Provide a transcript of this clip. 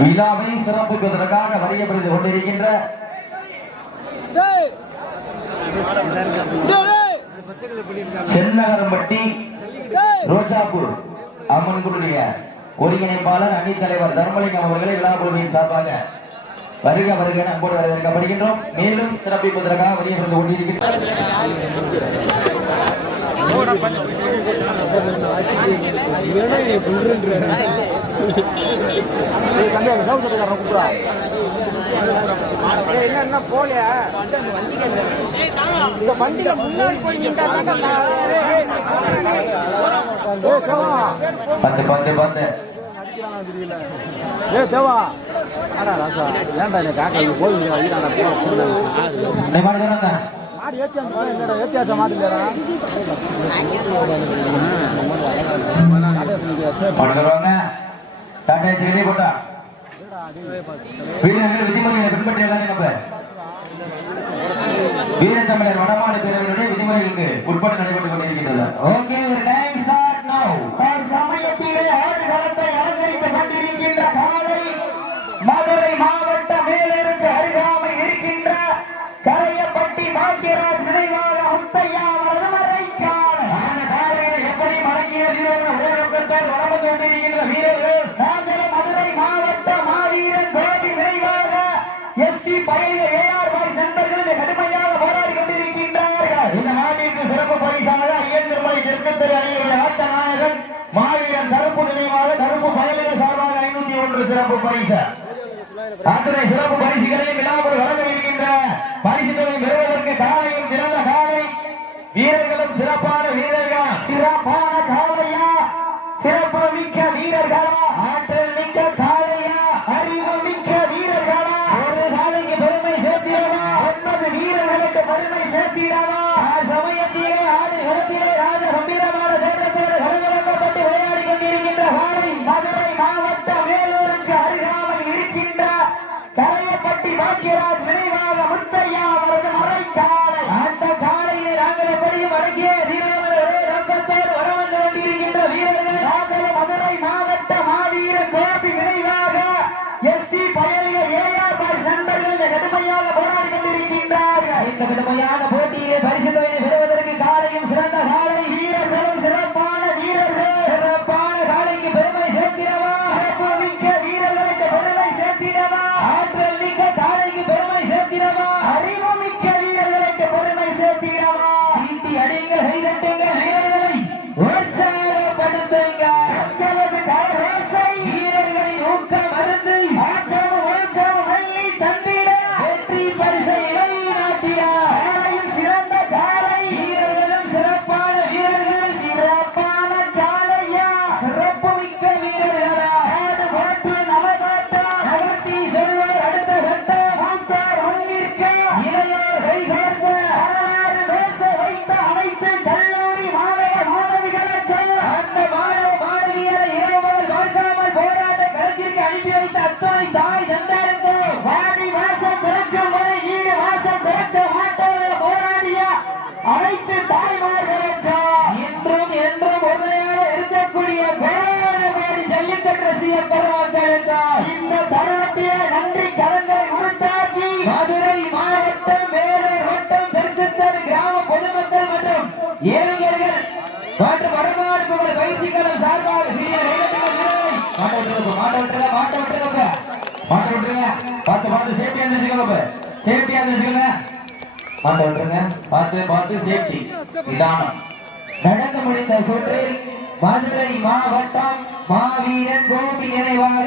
விழாவை சிறப்புக்குவதற்காக வரையப்படுத்திக் கொண்டிருக்கின்ற சென்னகரம்பட்டி ரோஜாபூர் அம்மன் குழுடைய ஒருங்கிணைப்பாளர் அணி தலைவர் தர்மலிங்கம் அவர்களை விழா குழுவின் சார்பாக வருக வருக அன்போடு வரவேற்கப்படுகின்றோம். மேலும் சிறப்பிப்பதற்காக வருகை வந்து என்ன என்ன போலையா இந்த வண்டியில முன்னாடி போய் நின்றா பத்து பத்து பத்து ஏ தேவா. ஆடா ராசா ஏன்டா என்ன காக்கா இங்க போய் நீ ஐயாடா இந்த மாதிரி தானே வந்தேன். மாடு ஏத்தி அந்த மாடு இல்லடா ஏத்தியாச்ச மாடு இல்லடா? வணக்கம் வருவாங்க டாடா ஏசி வெளியே போட்டா. வீரர்கள் விதிமுறைகளை பின்பற்றியதால் எல்லாரும் நம்ம வீர தமிழர் வடமாடு பேரவையுடைய விதிமுறைகளுக்கு உட்பட்டு நடைபெற்றுக் கொண்டிருக்கிறது ஓகே டைம் ஸ்டார்ட் நவ சமயத்திலே ஆடுகளத்தை அலங்கரித்துக் கொண்டிருக்கின்ற காலை மதுரை மாவட்ட மேலிருந்து அருகாமை இருக்கின்ற கரையப்பட்டி பாக்கியராஜ் சிறைவாக முத்தையா அவரது காலை. அந்த காலையில எப்படி மடங்கிய வீரர்கள் உலகத்தால் வளர்ந்து கொண்டிருக்கின்ற வீரர்கள் மதுரை அணியுடைய ஆட்ட நாயகன் மாவீரன் கருப்பு நினைவாக கருப்பு பயணிக சார்பாக ஐநூத்தி ஒன்று சிறப்பு பரிசு. அத்தனை சிறப்பு பரிசுகளை விழாவில் வழங்க இருக்கின்ற பரிசுகளை பெறுவதற்கு காலையும் சிறந்த காலை. வீரர்களும் சிறப்பான வீரர்கள்? சிறப்பான காலையா? சிறப்பு மிக்க வீரர்களா? ஆற்றல் மிக்க காலையா? அறிவு மிக்க வீரர்களா? ஒரு காலைக்கு பெருமை சேர்த்திடவா? ஒன்பது வீரர்களுக்கு பெருமை சேர்த்திடவா? சமயத்திலே ஆடு இந்த கடுமையான போட்டியிலே பரிசு தொகையை பெறுவதற்கு காலையும் சிறந்த காலை வீரர்களும் சிறப்பான வீரர்கள் சிறப்பான காலைக்கு பெருமை சேர்த்திடவா மிக்க வீரர்களுக்கு பெருமை சேர்த்திடவா ஆற்றல் மிக்க காலைக்கு பெருமை சேர்த்திடவா அறிவு மிக்க வீரர்களுக்கு பெருமை சேர்த்திடவா அடிங்க கைதட்டுங்க வீரர்களை உற்சாகப்படுத்துங்க மக்களது காலை அனைத்து தாய்மார்களுக்கு இன்றும் என்றும் உண்மையாக இருக்கக்கூடிய கோடி ஜல்லிக்கட்டு ரசிக பெருமக்களுக்கு இந்த தருணத்திலே நன்றி கரங்களை உருத்தாக்கி மதுரை மாவட்டம் வேலூர் வட்டம் தெற்குத்தர் கிராம பொதுமக்கள் மற்றும் இளைஞர்கள் மற்றும் வடமாடு புகழ் பயிற்சிகளும் சார்பாக சிறிய மாட்ட விட்டுருங்க மாட்ட விட்டுருங்க மாட்ட விட்டுருங்க. மாட்ட விட்டுருங்க. பார்த்து பார்த்து சேஃப்டியா இருந்துச்சுங்க சேஃப்டியா இருந்துச்சுங்க மாட்ட விட்டுருங்க பார்த்து பார்த்து சேஃப்டி. நிதானம் நடந்து முடிந்த சுற்றில் மதுரை மாவட்டம் மாவீரன் கோபி நினைவாக